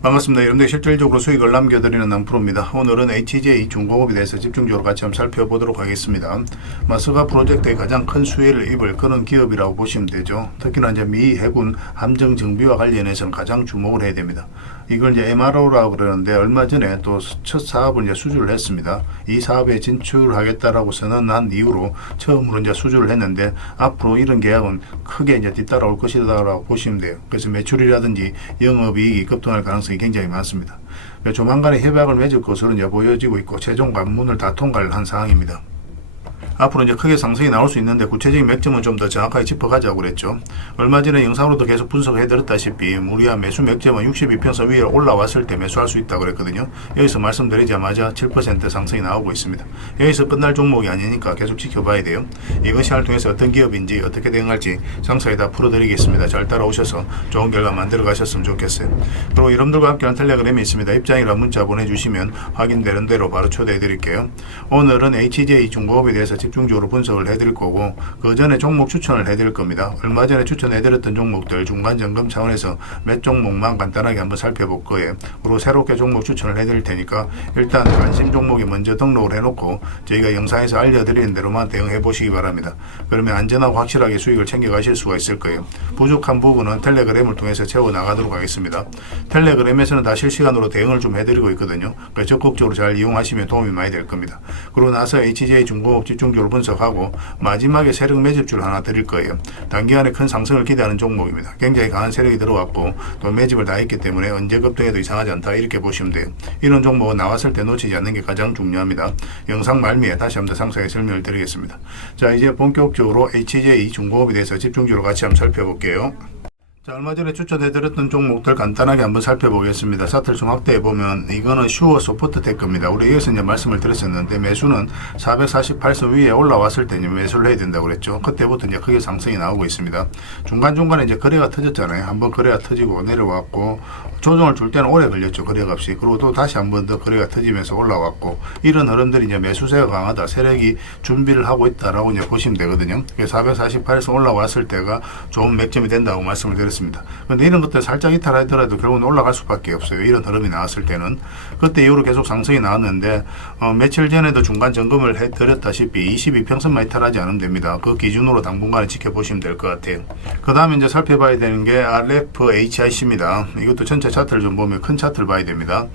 반갑습니다. 여러분들 실질적으로 수익을 남겨드리는 남프로입니다. 오늘은 HJ 중공업에 대해서 집중적으로 같이 한번 살펴보도록 하겠습니다. 마스가 프로젝트의 가장 큰 수혜를 입을 그런 기업이라고 보시면 되죠. 특히나 이제 미 해군 함정 정비와 관련해서는 가장 주목을 해야 됩니다. 이걸 이제 MRO라고 그러는데 얼마 전에 또 첫 사업을 이제 수주를 했습니다. 이 사업에 진출하겠다라고 선언한 이후로 처음으로 이제 수주를 했는데 앞으로 이런 계약은 크게 이제 뒤따라올 것이다라고 보시면 돼요. 그래서 매출이라든지 영업이익이 급등할 가능성이 굉장히 많습니다. 조만간에 협약을 맺을 것으로 이제 보여지고 있고 최종 관문을 다 통과를 한 상황입니다. 앞으로 이제 크게 상승이 나올 수 있는데 구체적인 맥점은 좀 더 정확하게 짚어가자고 그랬죠. 얼마 전에 영상으로도 계속 분석을 해드렸다시피 우리가 매수 맥점은 62평선 위에 올라왔을 때 매수할 수 있다고 그랬거든요. 여기서 말씀드리자마자 7% 상승이 나오고 있습니다. 여기서 끝날 종목이 아니니까 계속 지켜봐야 돼요. 이것 시장을 통해서 어떤 기업인지 어떻게 대응할지 상세히 다 풀어드리겠습니다. 잘 따라오셔서 좋은 결과 만들어 가셨으면 좋겠어요. 그리고 여러분들과 함께하는 텔레그램이 있습니다. 입장이란 문자 보내주시면 확인되는 대로 바로 초대해 드릴게요. 오늘은 HJ 중공업에 대해서 집중적으로 분석을 해드릴 거고 그 전에 종목 추천을 해드릴 겁니다. 얼마 전에 추천해드렸던 종목들 중간 점검 차원에서 몇 종목만 간단하게 한번 살펴볼 거예요. 그리고 새롭게 종목 추천을 해드릴 테니까 일단 관심 종목에 먼저 등록을 해놓고 저희가 영상에서 알려드리는 대로만 대응해 보시기 바랍니다. 그러면 안전하고 확실하게 수익을 챙겨가실 수가 있을 거예요. 부족한 부분은 텔레그램을 통해서 채워나가도록 하겠습니다. 텔레그램에서는 다 실시간으로 대응을 좀 해드리고 있거든요. 그래서 적극적으로 잘 이용하시면 도움이 많이 될 겁니다. 그러고 나서 HJ 중공업 집중적으로 분석하고 마지막에 세력 매집줄 하나 드릴 거예요. 단기간에 큰 상승을 기대하는 종목입니다. 굉장히 강한 세력이 들어왔고 또 매집을 다 했기 때문에 언제 급등해도 이상하지 않다 이렇게 보시면 돼요. 이런 종목은 나왔을 때 놓치지 않는 게 가장 중요합니다. 영상 말미에 다시 한번 더 상세하게 설명을 드리겠습니다. 자, 이제 본격적으로 HJ 중공업에 대해서 집중적으로 같이 한번 살펴볼게요. 자, 얼마 전에 추천해드렸던 종목들 간단하게 한번 살펴보겠습니다. 차트를 확대해보면 이거는 슈어 소프트 테크입니다. 우리 여기서 이제 말씀을 드렸었는데 매수는 448선 위에 올라왔을 때 이제 매수를 해야 된다고 그랬죠. 그때부터 이제 크게 상승이 나오고 있습니다. 중간중간에 이제 거래가 터졌잖아요. 한번 거래가 터지고 내려왔고 조정을 줄 때는 오래 걸렸죠. 거래값이. 그리고 또 다시 한번 더 거래가 터지면서 올라왔고 이런 흐름들이 이제 매수세가 강하다. 세력이 준비를 하고 있다라고 이제 보시면 되거든요. 448에서 올라왔을 때가 좋은 맥점이 된다고 말씀을 드렸습니다. 그런데 이런 것들 살짝 이탈하더라도 결국은 올라갈 수밖에 없어요. 이런 흐름이 나왔을 때는. 그때 이후로 계속 상승이 나왔는데 며칠 전에도 중간 점검을 해드렸다시피 22평선만 이탈하지 않으면 됩니다. 그 기준으로 당분간에 지켜보시면 될 것 같아요. 그 다음에 이제 살펴봐야 되는 게 RFHIC입니다. 이것도 전체 차트를 좀 보면 큰 차트를 봐야 됩니다.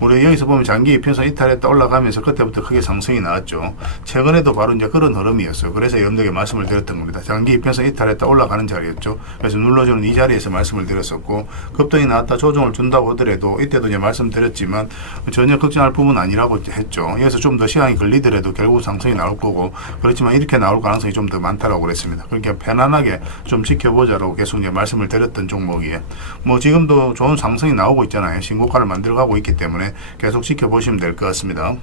우리 여기서 보면 장기 이평선 이탈했다 올라가면서 그때부터 크게 상승이 나왔죠. 최근에도 바로 이제 그런 흐름이었어요. 그래서 여러분들에게 말씀을 드렸던 겁니다. 장기 이평선 이탈했다 올라가는 자리였죠. 그래서 눌러주는 이 자리에서 말씀을 드렸었고 급등이 나왔다 조정을 준다고 하더라도 이때도 이제 말씀드렸지만 전혀 걱정할 부분은 아니라고 했죠. 여기서 좀 더 시간이 걸리더라도 결국 상승이 나올 거고 그렇지만 이렇게 나올 가능성이 좀 더 많다라고 그랬습니다. 그러니까 편안하게 좀 지켜보자라고 계속 이제 말씀을 드렸던 종목이에요. 뭐 지금도 좋은 상승이 나오고 있잖아요. 신고가를 만들어가고 있기 때문에 계속 지켜보시면 될 것 같습니다.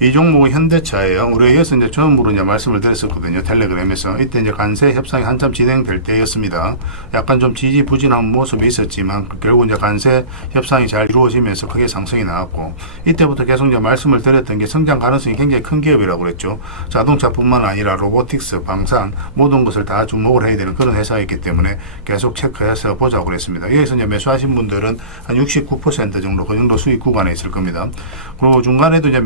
이 종목은 현대차예요. 우리가 여기서 이제 처음으로 이제 말씀을 드렸었거든요. 텔레그램에서. 이때 이제 관세 협상이 한참 진행될 때였습니다. 약간 좀 지지부진한 모습이 있었지만 결국 이제 관세 협상이 잘 이루어지면서 크게 상승이 나왔고 이때부터 계속 이제 말씀을 드렸던 게 성장 가능성이 굉장히 큰 기업이라고 그랬죠. 자동차뿐만 아니라 로보틱스, 방산 모든 것을 다 주목을 해야 되는 그런 회사였기 때문에 계속 체크해서 보자고 그랬습니다. 여기서 이제 매수하신 분들은 한 69% 정도 그 정도 수익 구간에 있을 겁니다. 그리고 중간에도 이제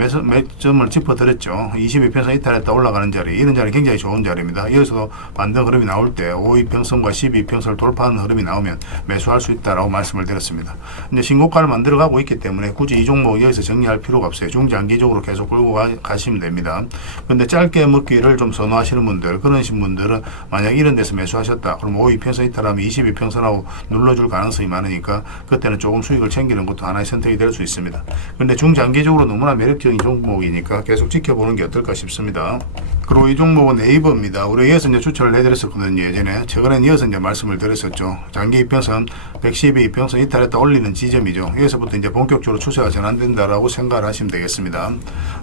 점을 짚어드렸죠. 22평선 이탈했다 올라가는 자리, 이런 자리 굉장히 좋은 자리입니다. 여기서도 반등 흐름이 나올 때 5위평선과 12평선을 돌파하는 흐름이 나오면 매수할 수 있다라고 말씀을 드렸습니다. 이제 신고가를 만들어가고 있기 때문에 굳이 이 종목 여기서 정리할 필요가 없어요. 중장기적으로 계속 끌고 가시면 됩니다. 그런데 짧게 먹기를 좀 선호하시는 분들, 그러신 분들은 만약 이런 데서 매수하셨다. 그럼 5위평선 이탈하면 22평선하고 눌러줄 가능성이 많으니까 그때는 조금 수익을 챙기는 것도 하나의 선택이 될 수 있습니다. 그런데 중장기적으로 너무나 매력적인 종목이니까 계속 지켜보는 게 어떨까 싶습니다. 그리고 이 종목은 네이버입니다. 우리 이어서 이제 추천을 해드렸었거든요. 예전에. 최근엔 이어서 이제 말씀을 드렸었죠. 장기 이평선 112 이평선 이탈했다 올리는 지점이죠. 여기서부터 이제 본격적으로 추세가 전환된다라고 생각을 하시면 되겠습니다.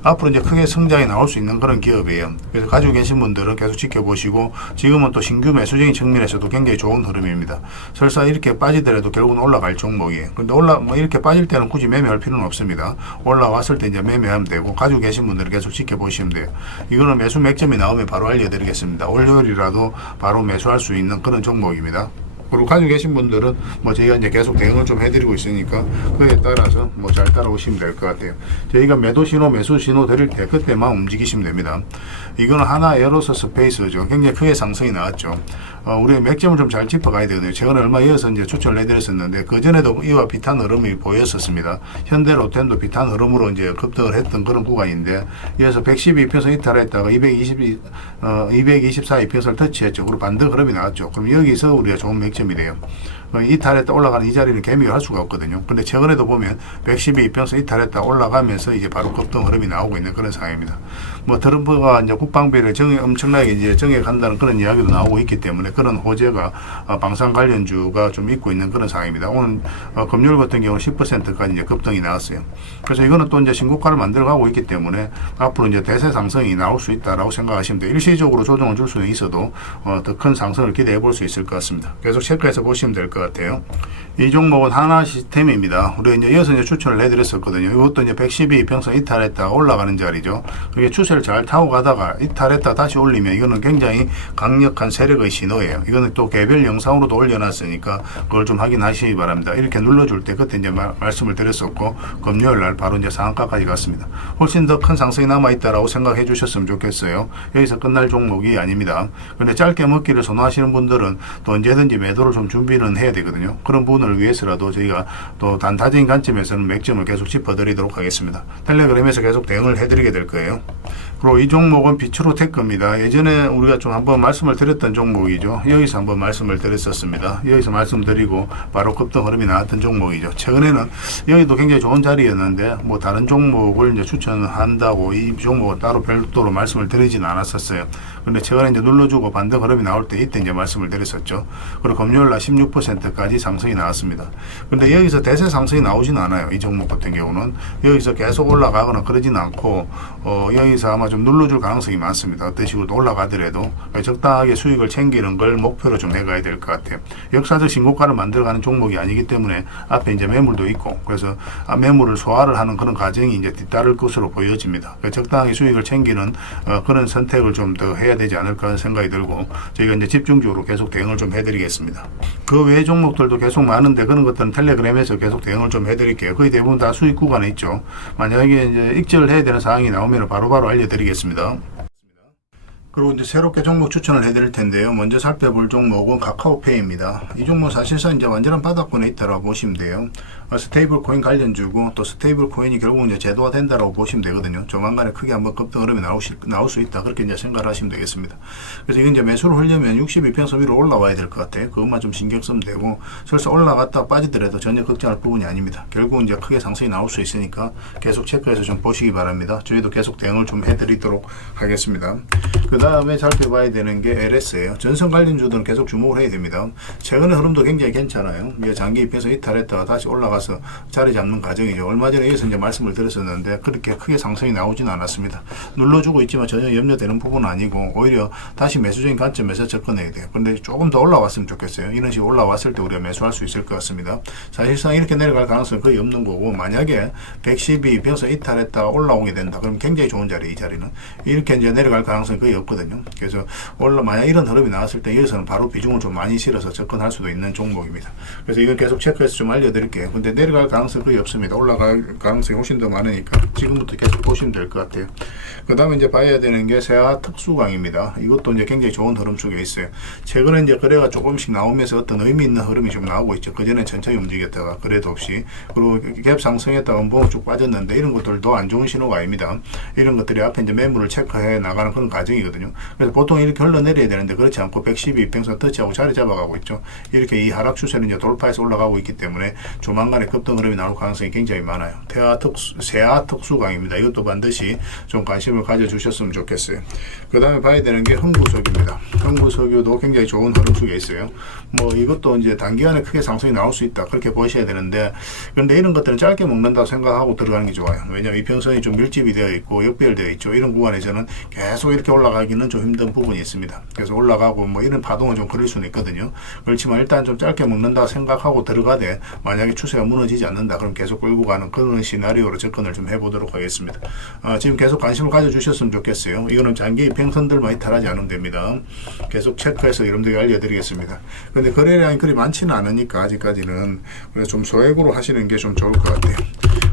앞으로 이제 크게 성장이 나올 수 있는 그런 기업이에요. 그래서 가지고 계신 분들은 계속 지켜보시고 지금은 또 신규 매수적인 측면에서도 굉장히 좋은 흐름입니다. 설사 이렇게 빠지더라도 결국은 올라갈 종목이에요. 근데 이렇게 빠질 때는 굳이 매매할 필요는 없습니다. 올라왔을 때 이제 매매하면 되고 가지고 계신 분들은 계속 지켜보시면 돼요. 이거는 매수 맥점이 나오면 바로 알려드리겠습니다. 월요일이라도 바로 매수할 수 있는 그런 종목입니다. 그리고 가지고 계신 분들은 뭐 저희가 이제 계속 대응을 좀 해드리고 있으니까 그에 따라서 뭐 잘 따라오시면 될 것 같아요. 저희가 매도 신호, 매수 신호 드릴 때 그때만 움직이시면 됩니다. 이거는 하나 에어로서 스페이스죠. 굉장히 크게 상승이 나왔죠. 우리 맥점을 좀 잘 짚어가야 되거든요. 최근에 얼마 이어서 이제 추천을 해드렸었는데 그 전에도 이와 비슷한 흐름이 보였었습니다. 현대 로템도 비슷한 흐름으로 이제 급등을 했던 그런 구간인데 이어서 112평선 이탈했다가 224 이평선을 터치했죠. 그리고 반등 흐름이 나왔죠. 그럼 여기서 우리가 좋은 맥점이 돼요. 이탈했다 올라가는 이 자리는 개미를 할 수가 없거든요. 근데 최근에도 보면 112평선 이탈했다 올라가면서 이제 바로 급등 흐름이 나오고 있는 그런 상황입니다. 뭐 트럼프가 이제 국방비를 엄청나게 이제 정해간다는 그런 이야기도 나오고 있기 때문에 그런 호재가 방산 관련주가 좀 있고 있는 그런 상황입니다. 오늘 금요일 같은 경우는 10%까지 이제 급등이 나왔어요. 그래서 이거는 또 이제 신고가를 만들어가고 있기 때문에 앞으로 이제 대세 상승이 나올 수 있다라고 생각하시면 돼요. 일시적으로 조정을 줄 수는 있어도 더 큰 상승을 기대해 볼 수 있을 것 같습니다. 계속 체크해서 보시면 될 것 같아요. 이 종목은 하나 시스템입니다. 우리가 이제 이어서 이제 추천을 해드렸었거든요. 이것도 이제 112평선 이탈했다가 올라가는 자리죠. 그게 추세를 잘 타고 가다가 이탈했다 다시 올리면 이거는 굉장히 강력한 세력의 신호예요. 이거는 또 개별 영상으로도 올려놨으니까 그걸 좀 확인하시기 바랍니다. 이렇게 눌러줄 때 그때 이제 말씀을 드렸었고 금요일 날 바로 이제 상한가까지 갔습니다. 훨씬 더 큰 상승이 남아있다라고 생각해 주셨으면 좋겠어요. 여기서 끝날 종목이 아닙니다. 근데 짧게 먹기를 선호하시는 분들은 또 언제든지 매도를 좀 준비는 해야 되거든요. 그런 부분을 위해서라도 저희가 또 단타적인 관점에서는 맥점을 계속 짚어드리도록 하겠습니다. 텔레그램에서 계속 대응을 해드리게 될 거예요. 그리고 이 종목은 비추로 테크입니다. 예전에 우리가 좀 한번 말씀을 드렸던 종목이죠. 여기서 한번 말씀을 드렸었습니다. 여기서 말씀드리고 바로 급등 흐름이 나왔던 종목이죠. 최근에는 여기도 굉장히 좋은 자리였는데 뭐 다른 종목을 이제 추천한다고 이 종목은 따로 별도로 말씀을 드리지는 않았었어요. 근데 최근에 이제 눌러주고 반등 흐름이 나올 때 이때 이제 말씀을 드렸었죠. 그리고 금요일 날 16%까지 상승이 나왔습니다. 근데 여기서 대세 상승이 나오진 않아요. 이 종목 같은 경우는 여기서 계속 올라가거나 그러진 않고 여기서 아마 좀 눌러줄 가능성이 많습니다. 어떤 식으로 올라가더라도 적당하게 수익을 챙기는 걸 목표로 좀 해가야 될 것 같아요. 역사적 신고가를 만들어가는 종목이 아니기 때문에 앞에 이제 매물도 있고 그래서 매물을 소화를 하는 그런 과정이 이제 뒤따를 것으로 보여집니다. 적당하게 수익을 챙기는 그런 선택을 좀 더 해야 되지 않을까 하는 생각이 들고 저희가 이제 집중적으로 계속 대응을 좀 해드리겠습니다. 그 외 종목들도 계속 많은데 그런 것들은 텔레그램에서 계속 대응을 좀 해드릴게요. 거의 대부분 다 수익 구간에 있죠. 만약에 이제 익절을 해야 되는 상황이 나오면 바로바로 알려드리겠습니다. 그리고 이제 새롭게 종목 추천을 해드릴 텐데요. 먼저 살펴볼 종목은 카카오페이입니다. 이 종목 사실상 이제 완전한 바닥권에 있다라고 보시면 돼요. 스테이블 코인 관련주고 또 스테이블 코인이 결국 이제 제도화 된다라고 보시면 되거든요. 조만간에 크게 한번 급등 흐름이 나올 수 있다. 그렇게 이제 생각을 하시면 되겠습니다. 그래서 이건 이제 매수를 하려면 62평선 위로 올라와야 될 것 같아요. 그것만 좀 신경 쓰면 되고 설사 올라갔다 빠지더라도 전혀 걱정할 부분이 아닙니다. 결국 이제 크게 상승이 나올 수 있으니까 계속 체크해서 좀 보시기 바랍니다. 저희도 계속 대응을 좀 해드리도록 하겠습니다. 그 다음에 살펴봐야 되는 게 LS예요. 전선 관련주들은 계속 주목을 해야 됩니다. 최근의 흐름도 굉장히 괜찮아요. 장기 입에서 이탈했다가 다시 올라가서 자리 잡는 과정이죠. 얼마 전에 여기서 이제 말씀을 드렸었는데 그렇게 크게 상승이 나오지는 않았습니다. 눌러주고 있지만 전혀 염려되는 부분은 아니고 오히려 다시 매수적인 관점에서 접근해야 돼요. 그런데 조금 더 올라왔으면 좋겠어요. 이런 식으로 올라왔을 때 우리가 매수할 수 있을 것 같습니다. 사실상 이렇게 내려갈 가능성은 거의 없는 거고 만약에 112평선 이탈했다가 올라오게 된다. 그럼 굉장히 좋은 자리 이 자리는 이렇게 이제 내려갈 가능성이 거의 없거든요. 그래서 만약 이런 흐름이 나왔을 때 여기서는 바로 비중을 좀 많이 실어서 접근할 수도 있는 종목입니다. 그래서 이건 계속 체크해서 좀 알려드릴게요. 근데 내려갈 가능성이 거의 없습니다. 올라갈 가능성이 훨씬 더 많으니까 지금부터 계속 보시면 될 것 같아요. 그 다음에 이제 봐야 되는 게 세아 특수광입니다. 이것도 이제 굉장히 좋은 흐름 속에 있어요. 최근에 이제 거래가 조금씩 나오면서 어떤 의미 있는 흐름이 좀 나오고 있죠. 그전에 천천히 움직였다가 거래도 없이 그리고 갭 상승했다가 음봉 쭉 빠졌는데 이런 것들도 안 좋은 신호가 아닙니다. 이런 것들이 앞에 이제 매물을 체크해 나가는 그런 과정이거든요. 그래서 보통 이렇게 흘러내려야 되는데 그렇지 않고 112평선 터치하고 자리 잡아가고 있죠. 이렇게 이 하락 추세는 이제 돌파해서 올라가고 있기 때문에 조만간에 급등 흐름이 나올 가능성이 굉장히 많아요. 세아 특수광입니다. 이것도 반드시 좀 관심을 가져주셨으면 좋겠어요. 그 다음에 봐야 되는 게 흥부석유입니다. 흥부석유도 굉장히 좋은 흐름 속에 있어요. 뭐 이것도 이제 단기간에 크게 상승이 나올 수 있다. 그렇게 보셔야 되는데 그런데 이런 것들은 짧게 먹는다고 생각하고 들어가는 게 좋아요. 왜냐하면 이평선이 좀 밀집이 되어 있고 역별되어 있죠. 이런 구간에서는 계속 이렇게 올라가기는 좀 힘든 부분이 있습니다. 그래서 올라가고 뭐 이런 파동을 좀 그릴 수는 있거든요. 그렇지만 일단 좀 짧게 먹는다 생각하고 들어가되 만약에 추세가 무너지지 않는다. 그럼 계속 끌고 가는 그런 시나리오로 접근을 좀 해보도록 하겠습니다. 지금 계속 관심을 가져주셨으면 좋겠어요. 이거는 장기 이평선들만 이탈하지 않으면 됩니다. 계속 체크해서 여러분들에게 알려드리겠습니다. 근데 거래량이 그리 많지는 않으니까 아직까지는 그래서 좀 소액으로 하시는 게 좀 좋을 것 같아요.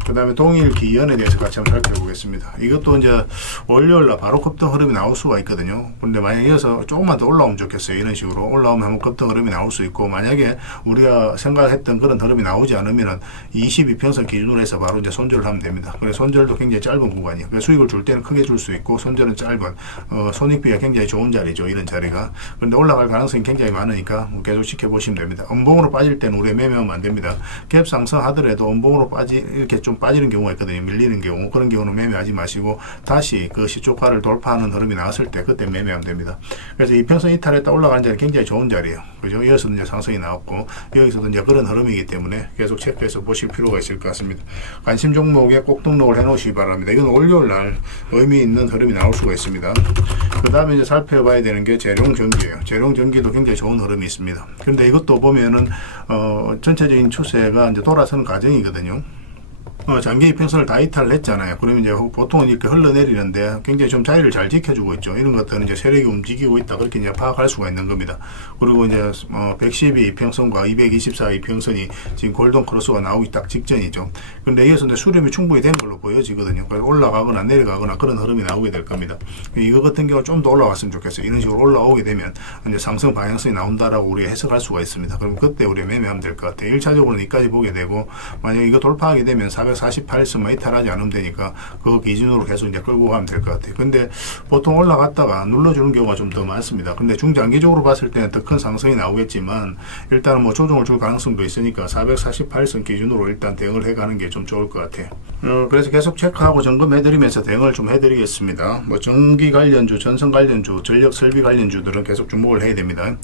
그 다음에 동일 기연에 대해서 같이 한번 살펴보겠습니다. 이것도 이제 월요일날 바로 급등 흐름이 나올 수가 있거든요. 근데 만약에 이어서 조금만 더 올라오면 좋겠어요. 이런 식으로 올라오면 한번 급등 흐름이 나올 수 있고, 만약에 우리가 생각했던 그런 흐름이 나오지 않으면은 22평선 기준으로 해서 바로 이제 손절을 하면 됩니다. 그래서 손절도 굉장히 짧은 구간이에요. 그래서 수익을 줄 때는 크게 줄 수 있고, 손절은 짧은, 손익비가 굉장히 좋은 자리죠. 이런 자리가. 그런데 올라갈 가능성이 굉장히 많으니까 계속 지켜보시면 됩니다. 음봉으로 빠질 때는 우리가 매매하면 안 됩니다. 갭 상승하더라도 음봉으로 이렇게 좀 빠지는 경우가 있거든요. 밀리는 경우. 그런 경우는 매매하지 마시고 다시 그 시초가를 돌파하는 흐름이 나왔을 때 그때 매매하면 됩니다. 그래서 이평선 이탈했다 올라가는 자리 굉장히 좋은 자리예요. 그죠? 이어서도 이제 상승이 나왔고 여기서도 이제 그런 흐름이기 때문에 계속 체크해서 보실 필요가 있을 것 같습니다. 관심 종목에 꼭 등록을 해 놓으시기 바랍니다. 이건 월요일 날 의미 있는 흐름이 나올 수가 있습니다. 그 다음에 이제 살펴봐야 되는 게 재룡전기예요. 재룡전기도 굉장히 좋은 흐름이 있습니다. 그런데 이것도 보면은 전체적인 추세가 이제 돌아서는 과정이거든요. 장기 이평선을 다 이탈을 했잖아요. 그러면 이제 보통은 이렇게 흘러내리는데 굉장히 좀 자리를 잘 지켜주고 있죠. 이런 것들은 이제 세력이 움직이고 있다. 그렇게 이제 파악할 수가 있는 겁니다. 그리고 이제 112 이평선과 224 이평선이 지금 골든 크로스가 나오기 딱 직전이죠. 근데 이어서 이제 수렴이 충분히 된 걸로 보여지거든요. 그래서 올라가거나 내려가거나 그런 흐름이 나오게 될 겁니다. 이거 같은 경우는 좀 더 올라왔으면 좋겠어요. 이런 식으로 올라오게 되면 이제 상승 방향성이 나온다라고 우리가 해석할 수가 있습니다. 그럼 그때 우리가 매매하면 될 것 같아요. 1차적으로는 이까지 보게 되고, 만약에 이거 돌파하게 되면 448선만 이탈하지 않으면 되니까 그 기준으로 계속 이제 끌고 가면 될 것 같아요. 근데 보통 올라갔다가 눌러주는 경우가 좀 더 많습니다. 근데 중장기적으로 봤을 때는 더 큰 상승이 나오겠지만 일단은 뭐 조정을 줄 가능성도 있으니까 448선 기준으로 일단 대응을 해가는 게 좀 좋을 것 같아요. 그래서 계속 체크하고 점검해드리면서 대응을 좀 해드리겠습니다. 뭐 전기 관련주, 전선 관련주, 전력 설비 관련주들은 계속 주목을 해야 됩니다.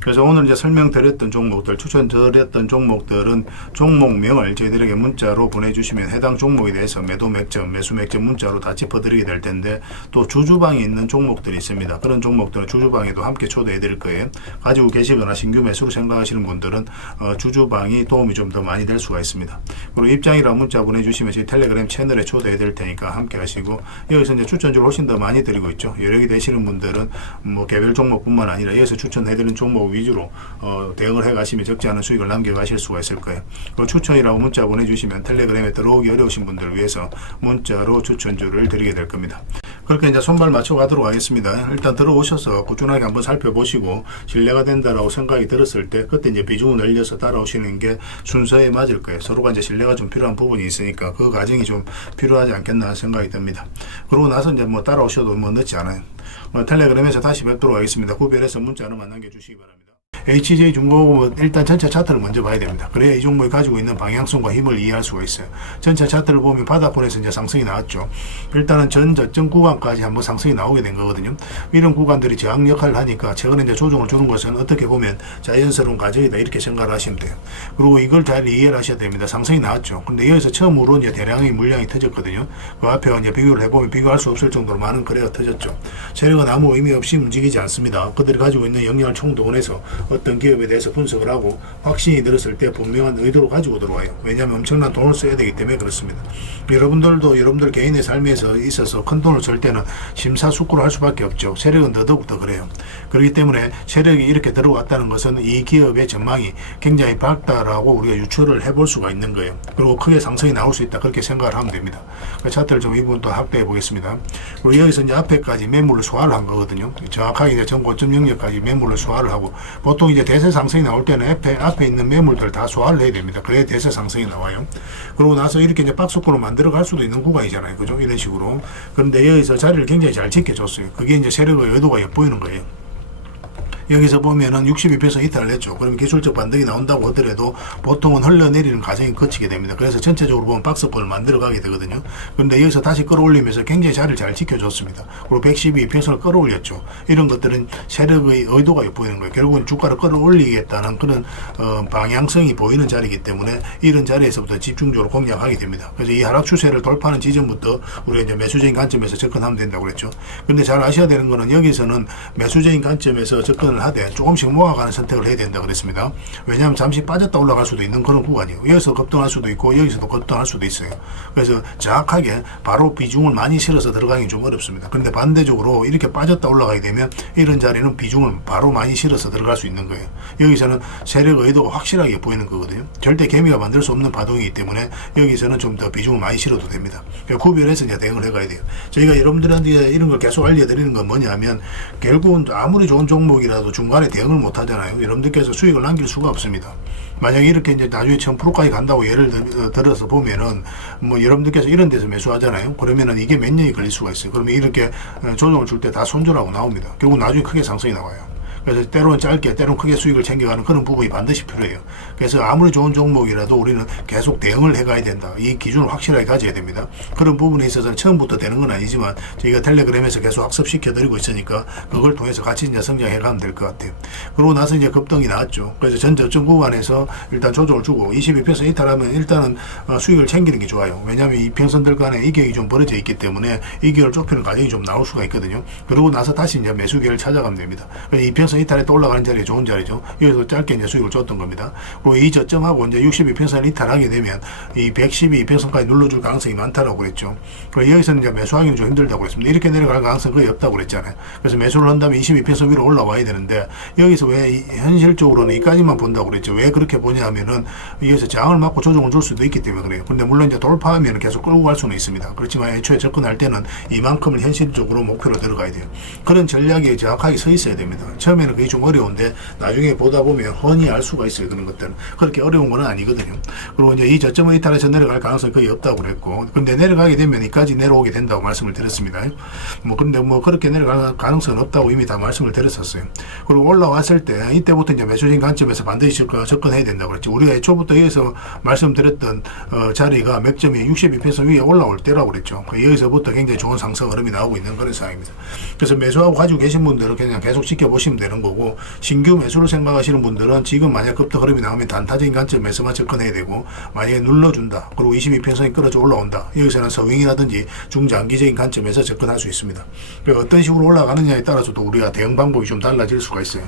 그래서 오늘 이제 설명드렸던 종목들, 추천드렸던 종목들은 종목명을 저희들에게 문자로 보내주시면 해당 종목에 대해서 매도 맥점, 매수 맥점 문자로 다 짚어드리게 될 텐데, 또 주주방에 있는 종목들이 있습니다. 그런 종목들은 주주방에도 함께 초대해 드릴 거예요. 가지고 계시거나 신규 매수로 생각하시는 분들은 주주방이 도움이 좀 더 많이 될 수가 있습니다. 그리고 입장이라 문자 보내주시면 저희 텔레그램 채널에 초대해 드릴 테니까 함께 하시고, 여기서 이제 추천주를 훨씬 더 많이 드리고 있죠. 여력이 되시는 분들은 뭐 개별 종목뿐만 아니라 여기서 추천해 드리는 종목 위주로 대응을 해가시면 적지 않은 수익을 남겨가실 수가 있을 거예요. 추천이라고 문자 보내주시면 텔레그램에 들어오기 어려우신 분들을 위해서 문자로 추천주를 드리게 될 겁니다. 그렇게 이제 손발 맞춰 가도록 하겠습니다. 일단 들어오셔서 꾸준하게 한번 살펴보시고 신뢰가 된다라고 생각이 들었을 때 그때 이제 비중을 늘려서 따라오시는 게 순서에 맞을 거예요. 서로가 이제 신뢰가 좀 필요한 부분이 있으니까 그 과정이 좀 필요하지 않겠나 생각이 듭니다. 그러고 나서 이제 뭐 따라오셔도 뭐 늦지 않아요. 텔레그램에서 다시 뵙도록 하겠습니다. 구별해서 문자 하나만 남겨주시기 바랍니다. HJ 중공업은 일단 전체 차트를 먼저 봐야 됩니다. 그래야 이 종목이 가지고 있는 방향성과 힘을 이해할 수가 있어요. 전체 차트를 보면 바닥권에서 이제 상승이 나왔죠. 일단은 전 저점 구간까지 한번 상승이 나오게 된 거거든요. 이런 구간들이 저항 역할을 하니까 최근에 이제 조정을 주는 것은 어떻게 보면 자연스러운 과정이다 이렇게 생각을 하시면 돼요. 그리고 이걸 잘 이해를 하셔야 됩니다. 상승이 나왔죠. 근데 여기서 처음으로 이제 대량의 물량이 터졌거든요. 그 앞에 이제 비교를 해보면 비교할 수 없을 정도로 많은 거래가 터졌죠. 세력은 아무 의미 없이 움직이지 않습니다. 그들이 가지고 있는 역량을 총동원해서 어떤 기업에 대해서 분석을 하고 확신이 들었을 때 분명한 의도로 가지고 들어와요. 왜냐하면 엄청난 돈을 써야 되기 때문에 그렇습니다. 여러분들도 여러분들 개인의 삶에서 있어서 큰 돈을 쓸 때는 심사숙고를 할 수밖에 없죠. 세력은 더더욱더 그래요. 그렇기 때문에 세력이 이렇게 들어왔다는 것은 이 기업의 전망이 굉장히 밝다라고 우리가 유추를 해볼 수가 있는 거예요. 그리고 크게 상승이 나올 수 있다 그렇게 생각을 하면 됩니다. 그 차트를 좀 이 부분 또 확대해 보겠습니다. 그리고 여기서 이제 앞에까지 매물을 소화를 한 거거든요. 정확하게 이제 전 고점 영역까지 매물을 소화를 하고, 보통 이제 대세 상승이 나올 때는 앞에 있는 매물들 다 소화를 해야 됩니다. 그래야 대세 상승이 나와요. 그러고 나서 이렇게 이제 박스권으로 만들어 갈 수도 있는 구간이잖아요. 그죠? 이런 식으로. 그런데 여기서 자리를 굉장히 잘 지켜줬어요. 그게 이제 세력의 의도가 엿보이는 거예요. 여기서 보면은 62평선 이탈을 했죠. 그러면 기술적 반등이 나온다고 하더라도 보통은 흘러내리는 과정이 거치게 됩니다. 그래서 전체적으로 보면 박스권을 만들어 가게 되거든요. 그런데 여기서 다시 끌어올리면서 굉장히 자리를 잘 지켜줬습니다. 그리고 112평선을 끌어올렸죠. 이런 것들은 세력의 의도가 엿보이는 거예요. 결국은 주가를 끌어올리겠다는 그런 방향성이 보이는 자리이기 때문에 이런 자리에서부터 집중적으로 공략하게 됩니다. 그래서 이 하락 추세를 돌파하는 지점부터 우리가 이제 매수적인 관점에서 접근하면 된다고 그랬죠. 근데 잘 아셔야 되는 거는 여기서는 매수적인 관점에서 접근을 선택을 하되 조금씩 모아가는 선택을 해야 된다 그랬습니다. 왜냐하면 잠시 빠졌다 올라갈 수도 있는 그런 구간이에요. 여기서 급등할 수도 있고 여기서도 급등할 수도 있어요. 그래서 정확하게 바로 비중을 많이 실어서 들어가기 좀 어렵습니다. 그런데 반대적으로 이렇게 빠졌다 올라가게 되면 이런 자리는 비중을 바로 많이 실어서 들어갈 수 있는 거예요. 여기서는 세력 의도가 확실하게 보이는 거거든요. 절대 개미가 만들 수 없는 파동이기 때문에 여기서는 좀 더 비중을 많이 실어도 됩니다. 구별해서 이제 대응을 해가야 돼요. 저희가 여러분들한테 이런 걸 계속 알려드리는 건 뭐냐면 결국은 아무리 좋은 종목이라도 중간에 대응을 못 하잖아요. 여러분들께서 수익을 남길 수가 없습니다. 만약에 이렇게 이제 나중에 1000%까지 간다고 예를 들어서 보면은 뭐 여러분들께서 이런 데서 매수하잖아요. 그러면은 이게 몇 년이 걸릴 수가 있어요. 그러면 이렇게 조정을 줄 때 다 손절하고 나옵니다. 결국 나중에 크게 상승이 나와요. 그래서 때로는 짧게 때로는 크게 수익을 챙겨가는 그런 부분이 반드시 필요해요. 그래서 아무리 좋은 종목이라도 우리는 계속 대응을 해가야 된다. 이 기준을 확실하게 가져야 됩니다. 그런 부분에 있어서는 처음부터 되는 건 아니지만 저희가 텔레그램에서 계속 학습시켜 드리고 있으니까 그걸 통해서 같이 이제 성장해 가면 될 것 같아요. 그러고 나서 이제 급등이 나왔죠. 그래서 전 저점 구간에서 일단 조정을 주고 22평선 이탈하면 일단은 수익을 챙기는 게 좋아요. 왜냐하면 이 평선들 간에 이격이 좀 벌어져 있기 때문에 이격을 좁히는 과정이 좀 나올 수가 있거든요. 그러고 나서 다시 이제 매수기를 찾아가면 됩니다. 이 평선 이탈에 또 올라가는 자리가 좋은 자리죠. 여기서 짧게 이제 수익을 줬던 겁니다. 그리고 이 저점하고 이제 62평선을 이탈하게 되면 이 112평선까지 눌러줄 가능성이 많다라고 그랬죠. 그리고 여기서는 이제 매수하기는 좀 힘들다고 그랬습니다. 이렇게 내려갈 가능성은 거의 없다고 그랬잖아요. 그래서 매수를 한다면 22평선 위로 올라와야 되는데 여기서 왜 현실적으로는 이까지만 본다고 그랬죠. 왜 그렇게 보냐 하면은 여기서 저항을 맞고 조정을 줄 수도 있기 때문에 그래요. 근데 물론 이제 돌파하면 계속 끌고 갈 수는 있습니다. 그렇지만 애초에 접근할 때는 이만큼을 현실적으로 목표로 들어가야 돼요. 그런 전략이 정확하게 서 있어야 됩니다. 처음에는 그게 좀 어려운데 나중에 보다 보면 훤히 알 수가 있어요. 그런 것들은 그렇게 어려운 건 아니거든요. 그리고 이제 이 저점을 이탈해서 내려갈 가능성이 거의 없다고 그랬고, 근데 내려가게 되면 이까지 내려오게 된다고 말씀을 드렸습니다. 근데 그렇게 내려갈 가능성은 없다고 이미 다 말씀을 드렸었어요. 그리고 올라왔을 때 이때부터 이제 매수진 관점에서 반드시 접근해야 된다고 그랬죠. 우리가 애초부터 여기서 말씀드렸던 자리가 맥점이 62평선 위에 올라올 때라고 그랬죠. 여기서부터 굉장히 좋은 상승 흐름이 나오고 있는 그런 상황입니다. 그래서 매수하고 가지고 계신 분들은 그냥 계속 지켜보시면 되는 거고, 신규 매수를 생각하시는 분들은 지금 만약 급등 흐름이 나오면 단타적인 관점에서만 접근해야 되고, 만약에 눌러준다, 그리고 22평선이 끌어져 올라온다, 여기서는 서윙이라든지 중장기적인 관점에서 접근할 수 있습니다. 어떤 식으로 올라가느냐에 따라서도 우리가 대응 방법이 좀 달라질 수가 있어요.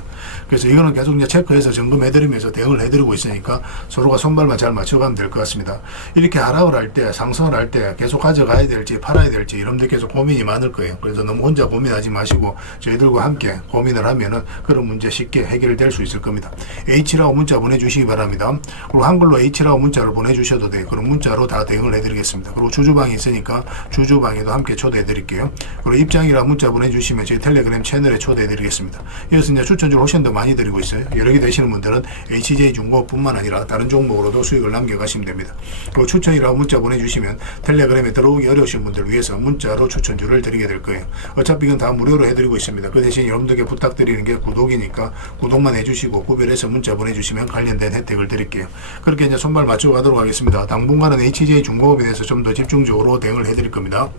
그래서 이거는 계속 이제 체크해서 점검해드리면서 대응을 해드리고 있으니까 서로가 손발만 잘 맞춰가면 될 것 같습니다. 이렇게 하락을 할 때, 상승을 할 때 계속 가져가야 될지 팔아야 될지 여러분들 계속 고민이 많을 거예요. 그래서 너무 혼자 고민하지 마시고 저희들과 함께 고민을 하면은 그런 문제 쉽게 해결될 수 있을 겁니다. H라고 문자 보내주시기 바랍니다. 그리고 한글로 H라고 문자를 보내주셔도 돼요. 그럼 문자로 다 대응을 해드리겠습니다. 그리고 주주방이 있으니까 주주방에도 함께 초대해드릴게요. 그리고 입장이라고 문자 보내주시면 저희 텔레그램 채널에 초대해드리겠습니다. 이어서 이제 추천주로 옵션도 많이 드리고 있어요. 여러 개 되시는 분들은 HJ중공업뿐만 아니라 다른 종목으로도 수익을 남겨가시면 됩니다. 그리고 추천이라고 문자 보내주시면 텔레그램에 들어오기 어려우신 분들 위해서 문자로 추천주를 드리게 될 거예요. 어차피 이건 다 무료로 해드리고 있습니다. 그 대신 여러분들께 부탁드리는 게 구독이니까 구독만 해주시고 구별해서 문자 보내주시면 관련된 혜택을 드릴게요. 그렇게 이제 손발 맞춰 가도록 하겠습니다. 당분간은 HJ중공업에 대해서 좀 더 집중적으로 대응을 해드릴 겁니다.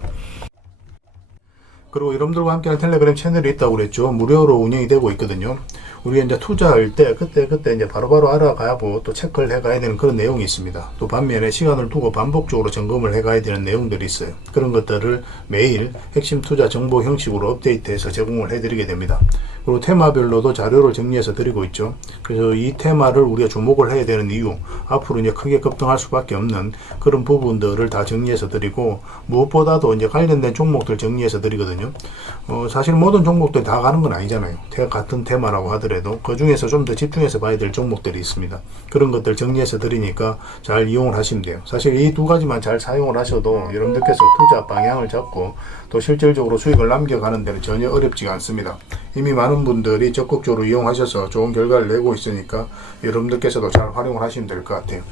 그리고 여러분들과 함께하는 텔레그램 채널이 있다고 그랬죠. 무료로 운영이 되고 있거든요. 우리가 이제 투자할 때 그때 이제 바로바로 알아가고 또 체크를 해가야 되는 그런 내용이 있습니다. 또 반면에 시간을 두고 반복적으로 점검을 해가야 되는 내용들이 있어요. 그런 것들을 매일 핵심 투자 정보 형식으로 업데이트해서 제공을 해드리게 됩니다. 그리고 테마별로도 자료를 정리해서 드리고 있죠. 그래서 이 테마를 우리가 주목을 해야 되는 이유, 앞으로 이제 크게 급등할 수밖에 없는 그런 부분들을 다 정리해서 드리고, 무엇보다도 이제 관련된 종목들 정리해서 드리거든요. 사실 모든 종목들이 다 가는 건 아니잖아요. 같은 테마라고 하더라도 그 중에서 좀 더 집중해서 봐야 될 종목들이 있습니다. 그런 것들 정리해서 드리니까 잘 이용을 하시면 돼요. 사실 이 두 가지만 잘 사용을 하셔도 여러분들께서 투자 방향을 잡고 또 실질적으로 수익을 남겨가는 데는 전혀 어렵지가 않습니다. 이미 많은 분들이 적극적으로 이용하셔서 좋은 결과를 내고 있으니까 여러분들께서도 잘 활용을 하시면 될 것 같아요.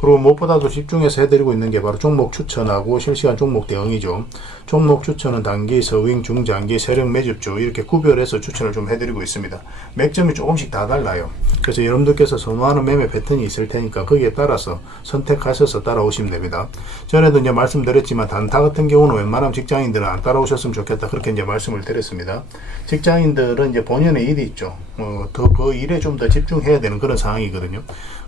그리고 무엇보다도 집중해서 해드리고 있는 게 바로 종목 추천하고 실시간 종목 대응이죠. 종목 추천은 단기, 서윙, 중장기, 세력 매집주 이렇게 구별해서 추천을 좀 해드리고 있습니다. 맥점이 조금씩 다 달라요. 그래서 여러분들께서 선호하는 매매 패턴이 있을 테니까 거기에 따라서 선택하셔서 따라오시면 됩니다. 전에도 이제 말씀드렸지만 단타 같은 경우는 웬만하면 직장인들은 안 따라오셨으면 좋겠다, 그렇게 이제 말씀을 드렸습니다. 직장인들은 이제 본연의 일이 있죠. 더 그 일에 좀 더 집중해야 되는 그런 상황이거든요.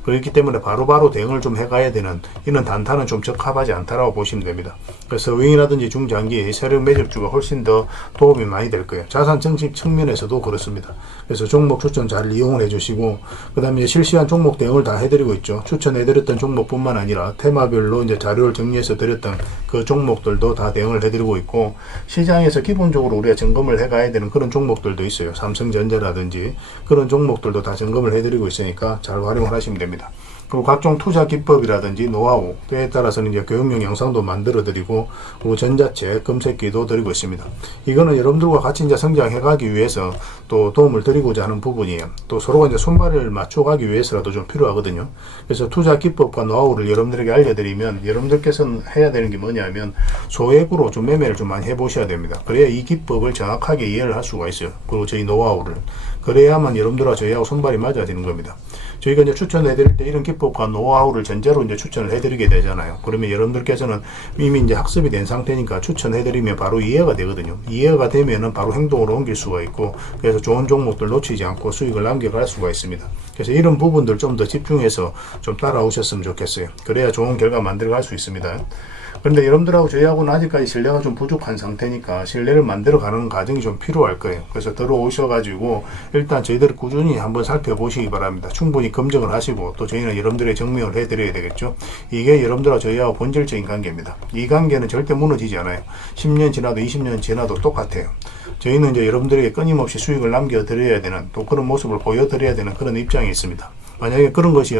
그렇기 때문에 바로바로 대응을 좀 해가야 되는 이런 단타는 좀 적합하지 않다라고 보시면 됩니다. 그래서 서윙이라든지 중장기 세력 매집주가 훨씬 더 도움이 많이 될 거예요. 자산 증식 측면에서도 그렇습니다. 그래서 종목 추천 잘 이용을 해주시고, 그 다음에 실시간 종목 대응을 다 해드리고 있죠. 추천해드렸던 종목뿐만 아니라 테마별로 이제 자료를 정리해서 드렸던 그 종목들도 다 대응을 해드리고 있고, 시장에서 기본적으로 우리가 점검을 해가야 되는 그런 종목들도 있어요. 삼성전자라든지 그런 종목들도 다 점검을 해드리고 있으니까 잘 활용을 하시면 됩니다. 그리고 각종 투자 기법이라든지 노하우, 때에 따라서는 이제 교육용 영상도 만들어 드리고, 그리고 전자책 검색기도 드리고 있습니다. 이거는 여러분들과 같이 이제 성장해 가기 위해서 또 도움을 드리고자 하는 부분이에요. 또 서로가 이제 손발을 맞춰 가기 위해서라도 좀 필요하거든요. 그래서 투자 기법과 노하우를 여러분들에게 알려드리면, 여러분들께서는 해야 되는 게 뭐냐면 소액으로 좀 매매를 좀 많이 해보셔야 됩니다. 그래야 이 기법을 정확하게 이해를 할 수가 있어요. 그리고 저희 노하우를. 그래야만 여러분들과 저희하고 손발이 맞아지는 겁니다. 저희가 이제 추천해드릴 때 이런 기법과 노하우를 전제로 이제 추천을 해드리게 되잖아요. 그러면 여러분들께서는 이미 이제 학습이 된 상태니까 추천해드리면 바로 이해가 되거든요. 이해가 되면은 바로 행동으로 옮길 수가 있고, 그래서 좋은 종목들 놓치지 않고 수익을 남겨갈 수가 있습니다. 그래서 이런 부분들 좀 더 집중해서 좀 따라오셨으면 좋겠어요. 그래야 좋은 결과 만들어갈 수 있습니다. 그런데 여러분들하고 저희하고는 아직까지 신뢰가 좀 부족한 상태니까 신뢰를 만들어가는 과정이 좀 필요할 거예요. 그래서 들어오셔가지고 일단 저희들을 꾸준히 한번 살펴보시기 바랍니다. 충분히 검증을 하시고, 또 저희는 여러분들의 증명을 해드려야 되겠죠. 이게 여러분들하고 저희하고 본질적인 관계입니다. 이 관계는 절대 무너지지 않아요. 10년 지나도 20년 지나도 똑같아요. 저희는 이제 여러분들에게 끊임없이 수익을 남겨드려야 되는, 또 그런 모습을 보여드려야 되는 그런 입장이 있습니다. 만약에 그런 것이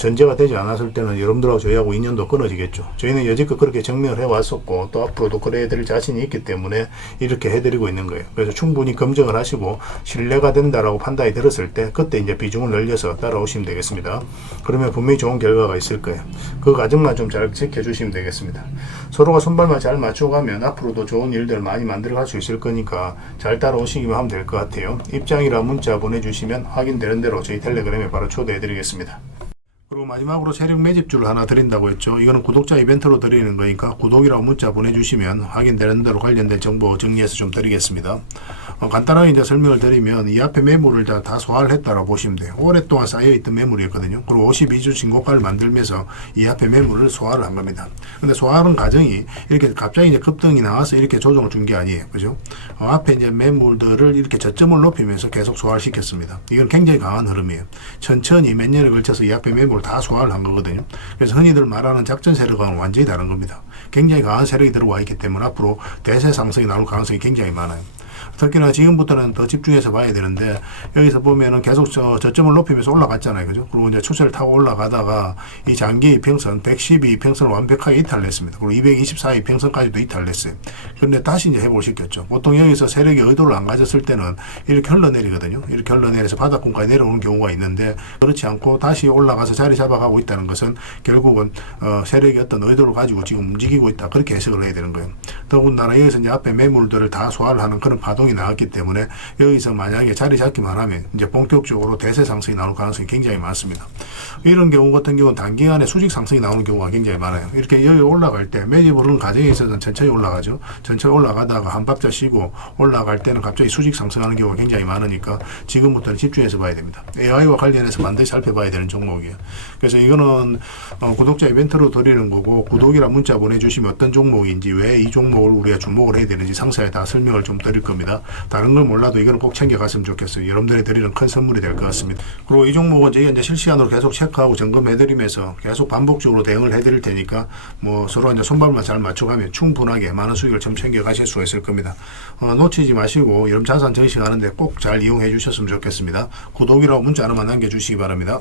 전제가 되지 않았을 때는 여러분들하고 저희하고 인연도 끊어지겠죠. 저희는 여지껏 그렇게 증명을 해왔었고, 또 앞으로도 그래 드릴 자신이 있기 때문에 이렇게 해드리고 있는 거예요. 그래서 충분히 검증을 하시고 신뢰가 된다라고 판단이 들었을 때 그때 이제 비중을 늘려서 따라오시면 되겠습니다. 그러면 분명히 좋은 결과가 있을 거예요. 그 과정만 좀 잘 지켜주시면 되겠습니다. 서로가 손발만 잘 맞춰가면 앞으로도 좋은 일들을 많이 만들어갈 수 있을 거니까 잘 따라오시기만 하면 될 것 같아요. 입장이라 문자 보내주시면 확인되는 대로 저희 텔레그램에 바로 초대해드리겠습니다. 그리고 마지막으로 세력 매집주를 하나 드린다고 했죠. 이거는 구독자 이벤트로 드리는 거니까 구독이라고 문자 보내주시면 확인되는 대로 관련된 정보 정리해서 좀 드리겠습니다. 간단하게 이제 설명을 드리면, 이 앞에 매물을 다 소화를 했다고 보시면 돼요. 오랫동안 쌓여있던 매물이었거든요. 그리고 52주 신고가를 만들면서 이 앞에 매물을 소화를 한 겁니다. 근데 소화하는 과정이 이렇게 갑자기 이제 급등이 나와서 이렇게 조정을 준 게 아니에요. 그죠? 앞에 이제 매물들을 이렇게 저점을 높이면서 계속 소화를 시켰습니다. 이건 굉장히 강한 흐름이에요. 천천히 몇 년에 걸쳐서 이 앞에 매물을 다 소화를 한 거거든요. 그래서 흔히들 말하는 작전 세력과는 완전히 다른 겁니다. 굉장히 강한 세력이 들어와 있기 때문에 앞으로 대세 상승이 나올 가능성이 굉장히 많아요. 특히나 지금부터는 더 집중해서 봐야 되는데, 여기서 보면은 계속 저점을 높이면서 올라갔잖아요. 그죠? 그리고 이제 추세를 타고 올라가다가 이 장기 이평선 112 이평선을 완벽하게 이탈냈습니다. 그리고 224 이평선까지도 이탈냈어요. 그런데 다시 이제 회복을 시켰죠. 보통 여기서 세력이 의도를 안 가졌을 때는 이렇게 흘러내리거든요. 이렇게 흘러내려서 바닥권까지 내려오는 경우가 있는데, 그렇지 않고 다시 올라가서 자리 잡아가고 있다는 것은 결국은 세력이 어떤 의도를 가지고 지금 움직이고 있다, 그렇게 해석을 해야 되는 거예요. 더군다나 여기서 이제 앞에 매물들을 다 소화를 하는 그런 파동이 나왔기 때문에, 여기서 만약에 자리 잡기만 하면 이제 본격적으로 대세 상승이 나올 가능성이 굉장히 많습니다. 이런 경우 같은 경우는 단기간에 수직 상승이 나오는 경우가 굉장히 많아요. 이렇게 여기 올라갈 때 매집을 하는 과정에 있어서는 천천히 올라가죠. 천천히 올라가다가 한 박자 쉬고 올라갈 때는 갑자기 수직 상승하는 경우가 굉장히 많으니까 지금부터는 집중해서 봐야 됩니다. AI와 관련해서 반드시 살펴봐야 되는 종목이에요. 그래서 이거는 구독자 이벤트로 드리는 거고, 구독이라 문자 보내주시면 어떤 종목인지, 왜 이 종목을 우리가 주목을 해야 되는지 상세히 다 설명을 좀 드릴 겁니다. 다른 걸 몰라도 이거는 꼭 챙겨갔으면 좋겠어요. 여러분들이 드리는 큰 선물이 될 것 같습니다. 그리고 이 종목은 저희가 이제 실시간으로 계속 체크하고 점검해드리면서 계속 반복적으로 대응을 해드릴 테니까, 뭐 서로 이제 손발만 잘 맞춰가면 충분하게 많은 수익을 좀 챙겨가실 수가 있을 겁니다. 놓치지 마시고 여러분 자산 전시하는데 꼭 잘 이용해 주셨으면 좋겠습니다. 구독이라고 문자 하나만 남겨주시기 바랍니다.